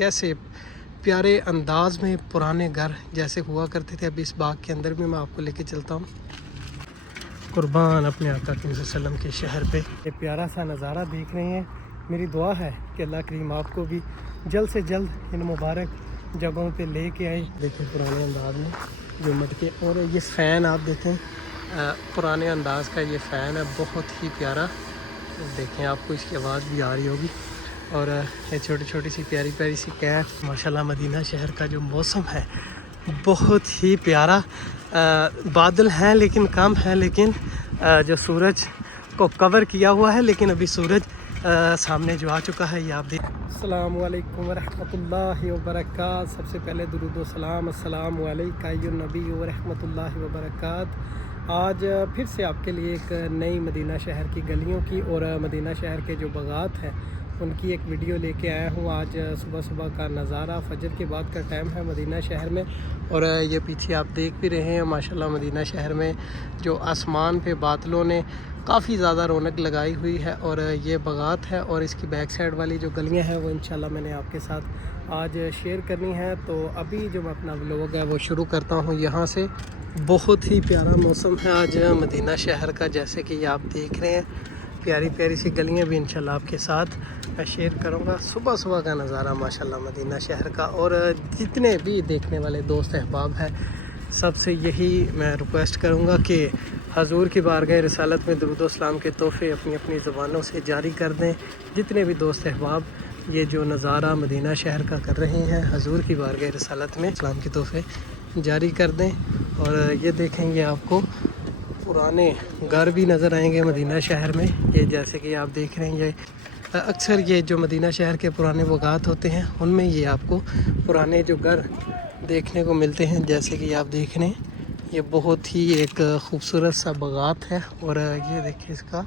कैसे प्यारे अंदाज में पुराने घर जैसे हुआ करते थे। अभी इस बाग के अंदर भी मैं आपको लेके चलता हूँ। कुर्बान अपने आका वसल्लम के शहर पे ये प्यारा सा नज़ारा देख रहे हैं। मेरी दुआ है कि अल्लाह करीम आपको भी जल्द से जल्द इन मुबारक जगहों पे लेके आए। देखें पुराने अंदाज में जो मटके, और ये फ़ैन आप देखें पुराने अंदाज का ये फ़ैन है, बहुत ही प्यारा। देखें आपको इसकी आवाज़ भी आ रही होगी। और ये छोटी छोटी सी प्यारी प्यारी सी कैट। माशाल्लाह मदीना शहर का जो मौसम है बहुत ही प्यारा। बादल हैं लेकिन कम है, लेकिन जो सूरज को कवर किया हुआ है, लेकिन अभी सूरज सामने जो आ चुका है ये आप देख। अस्सलाम वालेकुम वरहमतुल्लाहि वबरकात। सबसे पहले दुरूद व सलाम अस्सलामु अलैका अय्युहन नबी व रहमतुल्लाहि व बरकात। आज फिर से आपके लिए एक नई मदीना शहर की गलियों की और मदीना शहर के जो बागात हैं उनकी एक वीडियो लेके आया हूँ। आज सुबह सुबह का नज़ारा, फजर के बाद का टाइम है मदीना शहर में। और ये पीछे आप देख भी रहे हैं माशाल्लाह मदीना शहर में जो आसमान पे बादलों ने काफ़ी ज़्यादा रौनक लगाई हुई है। और ये बागात है और इसकी बैक साइड वाली जो गलियाँ हैं वो इंशाल्लाह मैंने आपके साथ आज शेयर करनी है। तो अभी जो मैं अपना व्लॉग है वो शुरू करता हूँ यहाँ से। बहुत ही प्यारा मौसम है आज मदीना शहर का, जैसे कि आप देख रहे हैं। प्यारी प्यारी सी गलियाँ भी इंशाल्लाह आपके साथ मैं शेयर करूँगा। सुबह सुबह का नज़ारा माशाल्लाह मदीना शहर का। और जितने भी देखने वाले दोस्त अहबाब हैं सबसे यही मैं रिक्वेस्ट करूँगा कि हजूर की बारगाह रिसालत में दुरूद व सलाम के तोहफ़े अपनी अपनी ज़बानों से जारी कर दें। जितने भी दोस्त अहबाब ये जो नज़ारा मदीना शहर का कर रहे हैं हजूर की बारगाह रिसालत में सलाम के तोहफ़े जारी कर दें। और ये देखेंगे आपको पुराने घर भी नज़र आएंगे मदीना शहर में। ये जैसे कि आप देख रहे हैं ये अक्सर ये जो मदीना शहर के पुराने बागात होते हैं उनमें ये आपको पुराने जो घर देखने को मिलते हैं। जैसे कि आप देख रहे हैं ये बहुत ही एक खूबसूरत सा बागात है। और ये देखिए इसका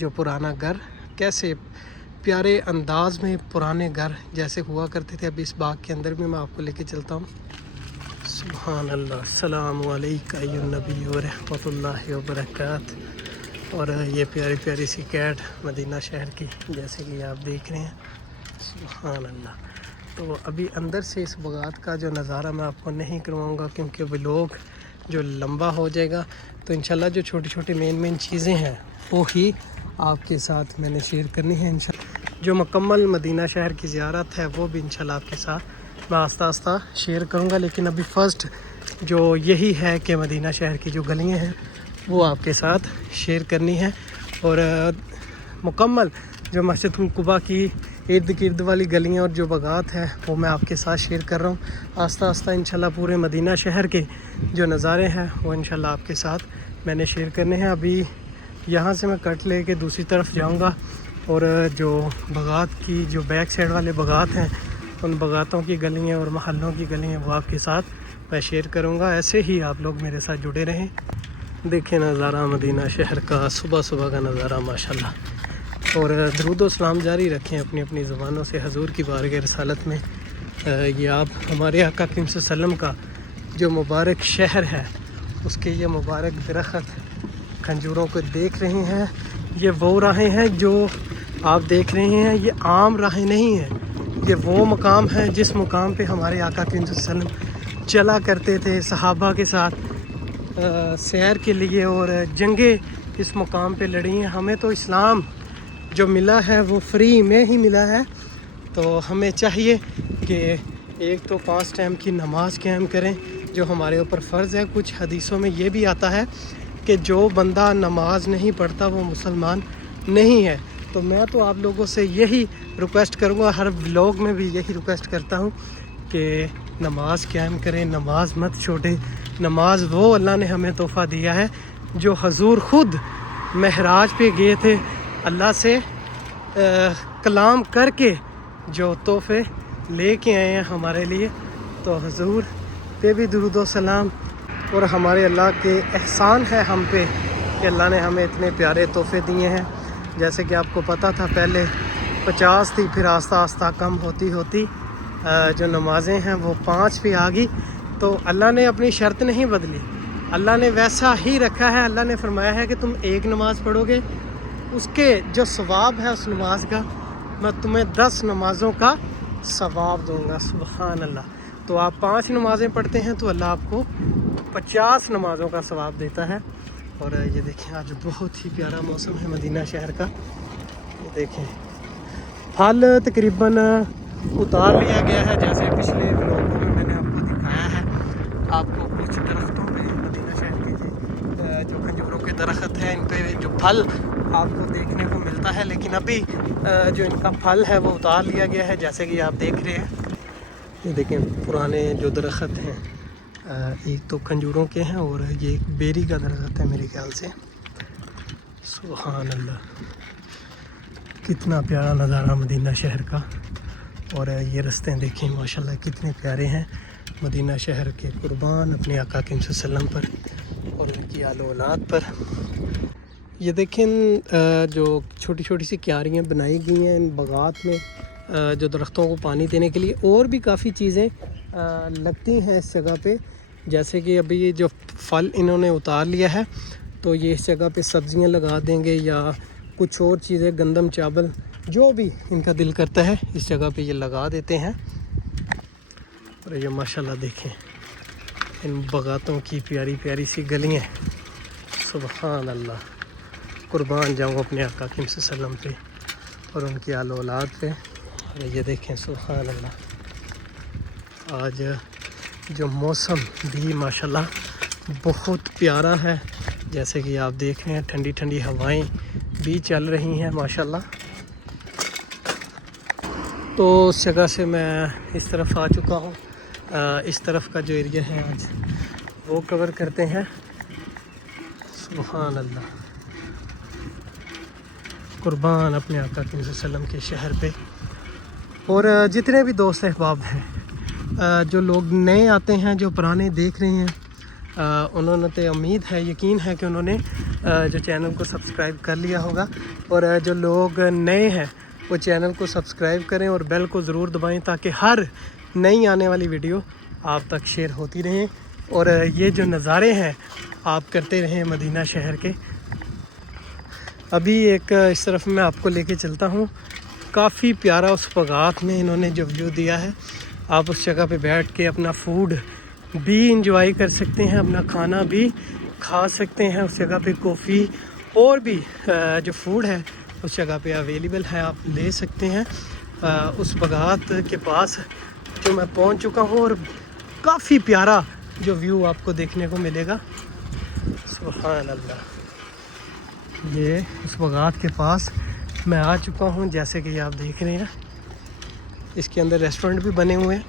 जो पुराना घर कैसे प्यारे अंदाज में पुराने घर जैसे हुआ करते थे। अभी इस बाग के अंदर भी मैं आपको लेके चलता हूँ। सुभान अल्लाह, अस्सलामु अलैका अय्युहन नबी व रहमतुल्लाहि व बरकात। और ये प्यारी प्यारी सी कैट मदीना शहर की, जैसे कि आप देख रहे हैं। सुभान अल्लाह। तो अभी अंदर से इस बागात का जो नज़ारा मैं आपको नहीं करवाऊँगा क्योंकि व्लॉग जो लंबा हो जाएगा। तो इंशाल्लाह जो छोटी छोटी मेन चीज़ें हैं वो ही आपके साथ मैंने शेयर करनी है। इंशाल्लाह जो मुकम्मल मदीना शहर की ज़ियारत है वो भी इंशाल्लाह आपके साथ मैं आस्ता आस्ता शेयर करूँगा। लेकिन अभी फ़र्स्ट जो यही है कि मदीना शहर की जो गलियाँ हैं वो आपके साथ शेयर करनी है। और मुकम्मल जो मस्जिद कुबा की इर्द गिर्द वाली गलियाँ और जो बागात है वो मैं आपके साथ शेयर कर रहा हूँ। आस्ता आस्ता इंशाल्लाह पूरे मदीना शहर के जो नज़ारे हैं वो इंशाल्लाह आपके साथ मैंने शेयर करने हैं। अभी यहाँ से मैं कट लेके दूसरी तरफ जाऊँगा और जो बागात की जो बैक साइड वाले बागात हैं उन बागातों की गलियाँ और महल्लों की गलियाँ वो आपके साथ मैं शेयर करूँगा। ऐसे ही आप लोग मेरे साथ जुड़े रहें। देखें नज़ारा मदीना शहर का, सुबह सुबह का नज़ारा माशाल्लाह। और दरूद व सलाम जारी रखें अपनी अपनी ज़बानों से हजूर की बारगाह रिसालत में। ये आप हमारे आका वसल्लम का जो मुबारक शहर है उसके ये मुबारक दरख्त खंजूरों को देख रहे हैं। ये वो राहें हैं जो आप देख रहे हैं, ये आम राहें नहीं हैं। ये वो मकाम है जिस मुकाम पे हमारे आका वसल्लम चला करते थे सहाबा के साथ सैर के लिए, और जंगे इस मुकाम पे लड़ी हैं। हमें तो इस्लाम जो मिला है वो फ्री में ही मिला है। तो हमें चाहिए कि एक तो 5 टाइम की नमाज़ क़याम करें जो हमारे ऊपर फ़र्ज़ है। कुछ हदीसों में ये भी आता है कि जो बंदा नमाज नहीं पढ़ता वो मुसलमान नहीं है। तो मैं तो आप लोगों से यही रिक्वेस्ट करूँगा, हर व्लॉग में भी यही रिक्वेस्ट करता हूँ कि नमाज क़याम करें, नमाज मत छोड़ें। नमाज वो अल्लाह ने हमें तोहफ़ा दिया है जो हजूर ख़ुद महराज पे गए थे, अल्लाह से कलाम करके जो तोहफ़े लेके आए हैं हमारे लिए। तो हजूर पे भी दुरूद व सलाम। और हमारे अल्लाह के एहसान है हम पे कि अल्लाह ने हमें इतने प्यारे तोहफ़े दिए हैं। जैसे कि आपको पता था पहले 50 थी, फिर आस्ता आस्ता कम होती होती जो नमाज़ें हैं वो 5 पे आ गई। तो अल्लाह ने अपनी शर्त नहीं बदली, अल्लाह ने वैसा ही रखा है। अल्लाह ने फरमाया है कि तुम एक नमाज़ पढ़ोगे, उसके जो सवाब है उस नमाज का मैं तुम्हें 10 नमाज़ों का सवाब दूंगा। सुभान अल्लाह। तो आप 5 नमाज़ें पढ़ते हैं तो अल्लाह आपको 50 नमाज़ों का सवाब देता है। और ये देखें आज बहुत ही प्यारा मौसम है मदीना शहर का। ये देखें फल तकरीबन उतार लिया गया है, जैसे पिछले व्लॉग में मैंने आपको दिखाया है। आपको कुछ दरख्तों पे मदीना शहर के जो खजूरों के दरख्त हैं, इन पे जो फल आपको देखने को मिलता है, लेकिन अभी जो इनका फल है वो उतार लिया गया है, जैसे कि आप देख रहे हैं। ये देखें पुराने जो दरख्त हैं, एक तो खजूरों के हैं और ये एक बेरी का दरख्त है मेरे ख्याल से। सुभान अल्लाह, कितना प्यारा नज़ारा मदीना शहर का। और ये रास्ते देखें माशाल्लाह कितने प्यारे हैं मदीना शहर के। कुर्बान अपने आका के वसल्लम पर और उनकी आलो औलाद पर। ये देखें जो छोटी छोटी सी क्यारियाँ बनाई गई हैं इन बगात में, जो दरख्तों को पानी देने के लिए। और भी काफ़ी चीज़ें लगती हैं इस जगह पे, जैसे कि अभी ये जो फल इन्होंने उतार लिया है तो ये इस जगह पे सब्ज़ियाँ लगा देंगे या कुछ और चीज़ें, गंदम चावल जो भी इनका दिल करता है इस जगह पे ये लगा देते हैं। और ये माशाल्लाह देखें इन बगातों की प्यारी प्यारी सी गलियाँ। सुभान अल्लाह, कुर्बान जाऊँ अपने आका के वसल्लम पे और उनकी आलो औलाद पे। और ये देखें सुभान अल्लाह, आज जो मौसम भी माशाल्लाह बहुत प्यारा है, जैसे कि आप देख रहे हैं ठंडी ठंडी हवाएं भी चल रही हैं माशाल्लाह। तो उस जगह से मैं इस तरफ आ चुका हूँ। इस तरफ का जो एरिया है आज वो कवर करते हैं। सुभान अल्लाह, कुर्बान अपने आका के वसल्लम के शहर पे। और जितने भी दोस्त अहबाब हैं, जो लोग नए आते हैं, जो पुराने देख रहे हैं, उन्होंने तो उम्मीद है, यकीन है कि उन्होंने जो चैनल को सब्सक्राइब कर लिया होगा। और जो लोग नए हैं वो चैनल को सब्सक्राइब करें और बेल को ज़रूर दबाएं, ताकि हर नई आने वाली वीडियो आप तक शेयर होती रहें। और ये जो नज़ारे हैं आप करते रहें मदीना शहर के। अभी एक इस तरफ मैं आपको लेके चलता हूँ, काफ़ी प्यारा उस बगात में इन्होंने जो व्यू दिया है। आप उस जगह पे बैठ के अपना फूड भी इंजॉय कर सकते हैं, अपना खाना भी खा सकते हैं उस जगह पे। कॉफ़ी और भी जो फूड है उस जगह पे अवेलेबल है, आप ले सकते हैं। उस बगात के पास जो मैं पहुंच चुका हूं और काफ़ी प्यारा जो व्यू आपको देखने को मिलेगा। सुभान अल्लाह, ये उस बगात के पास मैं आ चुका हूं, जैसे कि आप देख रहे हैं। इसके अंदर रेस्टोरेंट भी बने हुए हैं,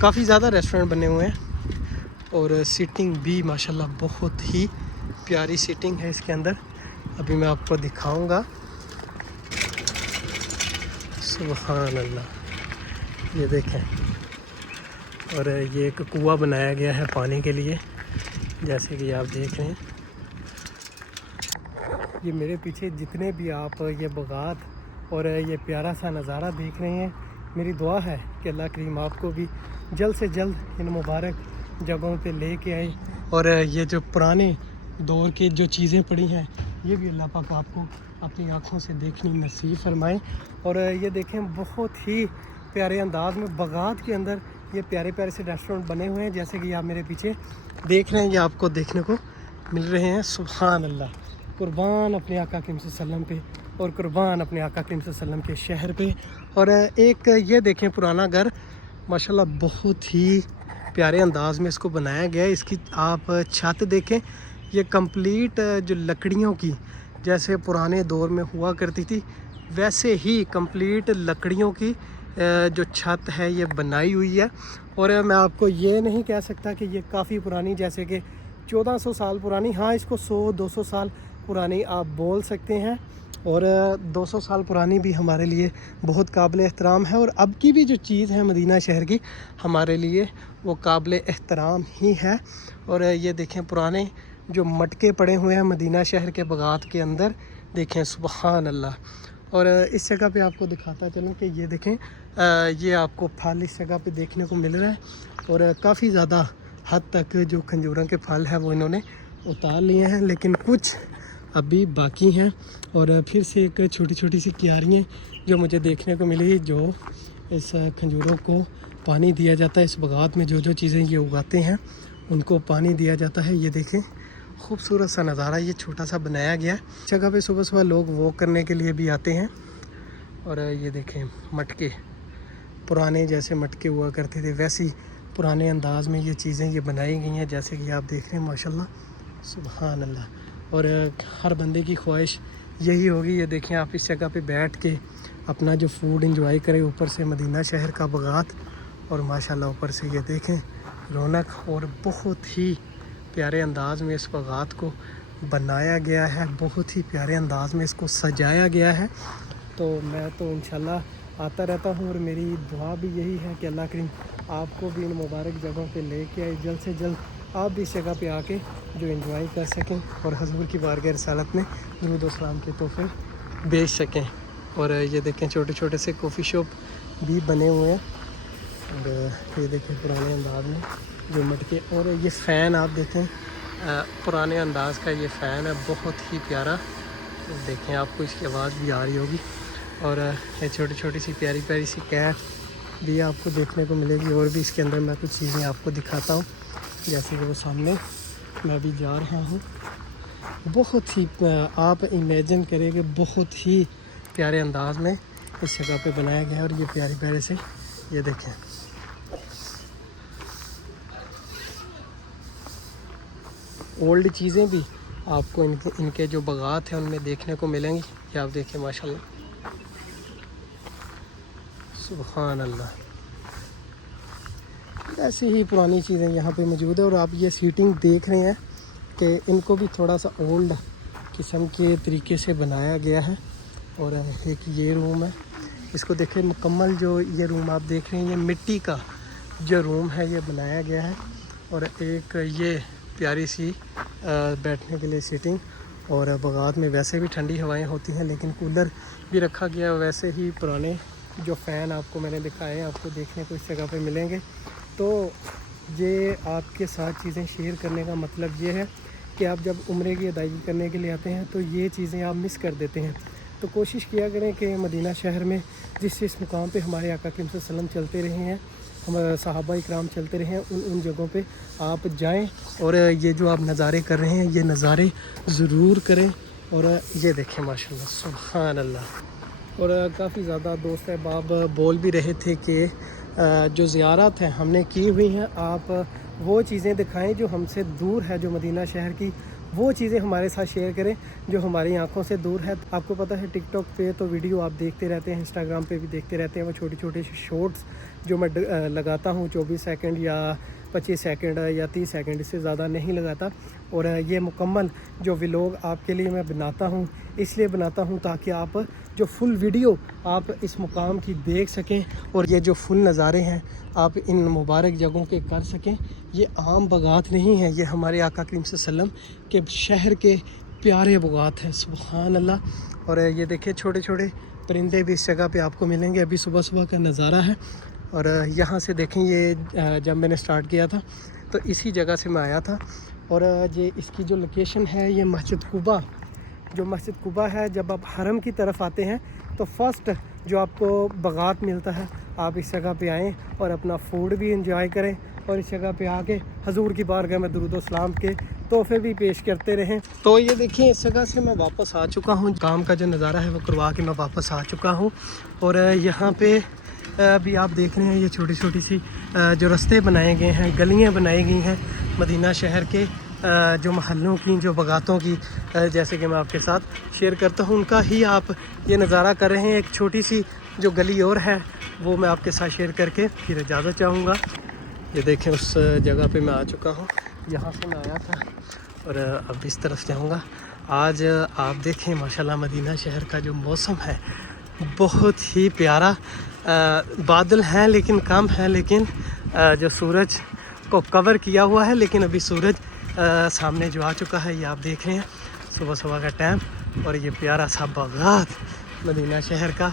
काफ़ी ज़्यादा रेस्टोरेंट बने हुए हैं। और सीटिंग भी माशाल्लाह बहुत ही प्यारी सीटिंग है इसके अंदर। अभी मैं आपको दिखाऊंगा। सुभान अल्लाह, ये देखें। और ये एक कुआं बनाया गया है पानी के लिए, जैसे कि आप देख रहे हैं। ये मेरे पीछे जितने भी आप ये बगात और ये प्यारा सा नज़ारा देख रहे हैं, मेरी दुआ है कि अल्लाह करीम आपको भी जल्द से जल्द इन मुबारक जगहों पे लेके आए। और ये जो पुराने दौर की जो चीज़ें पड़ी हैं, ये भी अल्लाह पाक आपको अपनी आँखों से देखनी नसीब फरमाए। और ये देखें बहुत ही प्यारे अंदाज में बगात के अंदर ये प्यारे प्यारे से रेस्टोरेंट बने हुए हैं, जैसे कि आप मेरे पीछे देख रहे हैं, ये आपको देखने को मिल रहे हैं। सुभान अल्लाह, कुर्बान अपने आका के वसल्लम पे और कुर्बान अपने आका के वसल्लम के शहर पे। और एक ये देखें पुराना घर, माशाल्लाह बहुत ही प्यारे अंदाज में इसको बनाया गया है। इसकी आप छत देखें, ये कंप्लीट जो लकड़ियों की, जैसे पुराने दौर में हुआ करती थी, वैसे ही कंप्लीट लकड़ियों की जो छत है ये बनाई हुई है। और मैं आपको ये नहीं कह सकता कि ये काफ़ी पुरानी, जैसे कि 1400 साल पुरानी, हाँ इसको 100-200 साल पुरानी आप बोल सकते हैं। और 200 साल पुरानी भी हमारे लिए बहुत काबिल एहतराम है। और अब की भी जो चीज़ है मदीना शहर की, हमारे लिए वो काबिल एहतराम ही है। और ये देखें पुराने जो मटके पड़े हुए हैं मदीना शहर के बगात के अंदर, देखें सुभान अल्लाह। और इस जगह पे आपको दिखाता चलूँ कि ये देखें, ये आपको फल इस जगह पे देखने को मिल रहा है। और काफ़ी ज़्यादा हद तक जो खंजूरों के फल है वो इन्होंने उतार लिए हैं, लेकिन कुछ अभी बाकी हैं। और फिर से एक छोटी छोटी सी क्यारियाँ जो मुझे देखने को मिली, जो इस खंजूरों को पानी दिया जाता है। इस बागात में जो जो चीज़ें ये उगाते हैं उनको पानी दिया जाता है। ये देखें खूबसूरत सा नज़ारा ये छोटा सा बनाया गया है। जगह पे सुबह सुबह लोग वॉक करने के लिए भी आते हैं। और ये देखें मटके, पुराने जैसे मटके हुआ करते थे वैसी पुराने अंदाज में ये चीज़ें ये बनाई गई हैं, जैसे कि आप देख रहे हैं माशाल्लाह सुभान अल्लाह। और हर बंदे की ख्वाहिश यही होगी। ये देखें आप इस जगह पे बैठ के अपना जो फूड एंजॉय करें, ऊपर से मदीना शहर का बागात और माशाल्लाह ऊपर से ये देखें रौनक। और बहुत ही प्यारे अंदाज में इस बागात को बनाया गया है, बहुत ही प्यारे अंदाज में इसको सजाया गया है। तो मैं तो इंशाल्लाह आता रहता हूँ और मेरी दुआ भी यही है कि अल्लाह करीम आपको भी इन मुबारक जगहों पे लेके आए, जल्द से जल्द आप भी इस जगह पे आके जो एंजॉय कर सकें और हजूर की बारगाह रिसालत में दुरूद व सलाम के तोहफे बेच सकें। और ये देखें छोटे छोटे से कॉफ़ी शॉप भी बने हुए हैं। और ये देखें पुराने अंदाज में जो मटके, और ये फ़ैन आप देखें पुराने अंदाज का ये फ़ैन है, बहुत ही प्यारा। तो देखें आपको इसकी आवाज़ भी आ रही होगी। और ये छोटी छोटी सी प्यारी प्यारी सी कैट भी आपको देखने को मिलेगी। और भी इसके अंदर मैं कुछ चीज़ें आपको दिखाता हूँ, जैसे कि वो सामने मैं अभी जा रहा हूँ। बहुत ही आप इमेजिन करें कि बहुत ही प्यारे अंदाज में इस जगह पे बनाया गया है। और ये प्यारे प्यारे से ये देखें ओल्ड चीज़ें भी आपको इनके जो बागात हैं उनमें देखने को मिलेंगी। ये आप देखें माशाल्लाह सुभान अल्लाह। ऐसी ही पुरानी चीज़ें यहाँ पे मौजूद है। और आप ये सीटिंग देख रहे हैं कि इनको भी थोड़ा सा ओल्ड किस्म के तरीके से बनाया गया है। और एक ये रूम है, इसको देखें मुकम्मल जो ये रूम आप देख रहे हैं ये मिट्टी का जो रूम है ये बनाया गया है। और एक ये प्यारी सी बैठने के लिए सीटिंग। और बागात में वैसे भी ठंडी हवाएं होती हैं, लेकिन कूलर भी रखा गया है। वैसे ही पुराने जो फ़ैन आपको मैंने दिखाए हैं आपको देखने को इस जगह पे मिलेंगे। तो ये आपके साथ चीज़ें शेयर करने का मतलब ये है कि आप जब उम्रे की अदायगी करने के लिए आते हैं तो ये चीज़ें आप मिस कर देते हैं। तो कोशिश किया करें कि मदीना शहर में जिस मुकाम पे हमारे आका सल्लल्लाहु अलैहि वसल्लम चलते रहे हैं, हमारे सहाबा इकराम चलते रहे हैं, उन जगहों पे आप जाएं और ये जो आप नज़ारे कर रहे हैं ये नज़ारे ज़रूर करें। और ये देखें माशाल्लाह सुभान अल्लाह। और काफ़ी ज़्यादा दोस्त अहबाब बोल भी रहे थे कि जो ज़ियारत है हमने की हुई हैं, आप वो चीज़ें दिखाएं जो हमसे दूर है, जो मदीना शहर की वो चीज़ें हमारे साथ शेयर करें जो हमारी आंखों से दूर है। आपको पता है टिकटॉक पे तो वीडियो आप देखते रहते हैं, इंस्टाग्राम पे भी देखते रहते हैं, वो छोटे छोटे शॉर्ट्स जो मैं लगाता हूँ 24 सेकंड या 25 सेकंड या 30 सेकंड, इससे ज़्यादा नहीं लगाता। और ये मुकम्मल जो व्लॉग आपके लिए मैं बनाता हूँ इसलिए बनाता हूँ ताकि आप जो फुल वीडियो आप इस मुकाम की देख सकें और ये जो फुल नज़ारे हैं आप इन मुबारक जगहों के कर सकें। ये आम बागात नहीं है, ये हमारे आका करीम सल्लल्लाहु अलैहि वसल्लम के शहर के प्यारे बागात हैं सुभान अल्लाह। और ये देखिए छोटे छोटे परिंदे भी इस जगह पे आपको मिलेंगे। अभी सुबह सुबह का नज़ारा है। और यहाँ से देखें ये जब मैंने स्टार्ट किया था तो इसी जगह से मैं आया था। और ये इसकी जो लोकेशन है ये मस्जिद कुबा, जो मस्जिद कुबा है, जब आप हरम की तरफ आते हैं तो फर्स्ट जो आपको बागात मिलता है आप इस जगह पे आएँ और अपना फूड भी इंजॉय करें और इस जगह पे आके हजूर की बारगाह में दुरूद व सलाम के तोहफे भी पेश करते रहें। तो ये देखिए इस जगह से मैं वापस आ चुका हूँ, काम का जो नज़ारा है वो करवा के मैं वापस आ चुका हूँ। और यहाँ पे अभी आप देख रहे हैं ये छोटी छोटी सी जो रास्ते बनाए गए हैं, गलियाँ बनाई गई हैं मदीना शहर के जो महलों की, जो बागातों की, जैसे कि मैं आपके साथ शेयर करता हूँ उनका ही आप ये नज़ारा कर रहे हैं। एक छोटी सी जो गली और है वो मैं आपके साथ शेयर करके फिर इजाज़त चाहूँगा। ये देखें उस जगह पे मैं आ चुका हूँ, यहाँ से मैं आया था और अब इस तरफ जाऊँगा। आज आप देखें माशाल्लाह मदीना शहर का जो मौसम है बहुत ही प्यारा। बादल हैं लेकिन कम है, लेकिन जो सूरज को कवर किया हुआ है, लेकिन अभी सूरज सामने जो आ चुका है ये आप देख रहे हैं सुबह सुबह का टाइम। और ये प्यारा सा बागात मदीना शहर का।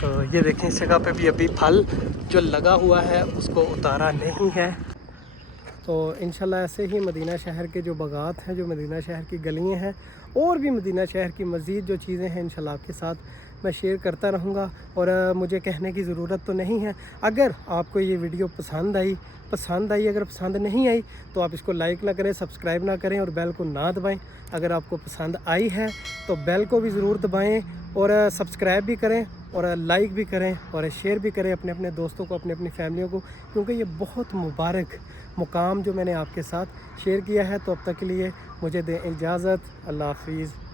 तो ये देखें इस जगह पे भी अभी फल जो लगा हुआ है उसको उतारा नहीं है। तो इंशाल्लाह ऐसे ही मदीना शहर के जो बागात हैं, जो मदीना शहर की गलियां हैं और भी मदीना शहर की मज़ीद जो चीज़ें हैं इंशाल्लाह आपके साथ میں شیئر کرتا رہوں گا، اور مجھے کہنے کی ضرورت تو نہیں ہے۔ اگر آپ کو یہ ویڈیو پسند آئی، اگر پسند نہیں آئی تو آپ اس کو لائک نہ کریں، سبسکرائب نہ کریں اور بیل کو نہ دبائیں۔ اگر آپ کو پسند آئی ہے تو بیل کو بھی ضرور دبائیں، اور سبسکرائب بھی کریں، اور لائک بھی کریں، اور شیئر بھی کریں اپنے دوستوں کو، اپنی فیملیوں کو، کیونکہ یہ بہت مبارک مقام جو میں نے آپ کے ساتھ شیئر کیا ہے۔ تو اب تک کے لیے مجھے دیں اجازت، اللہ حافظ۔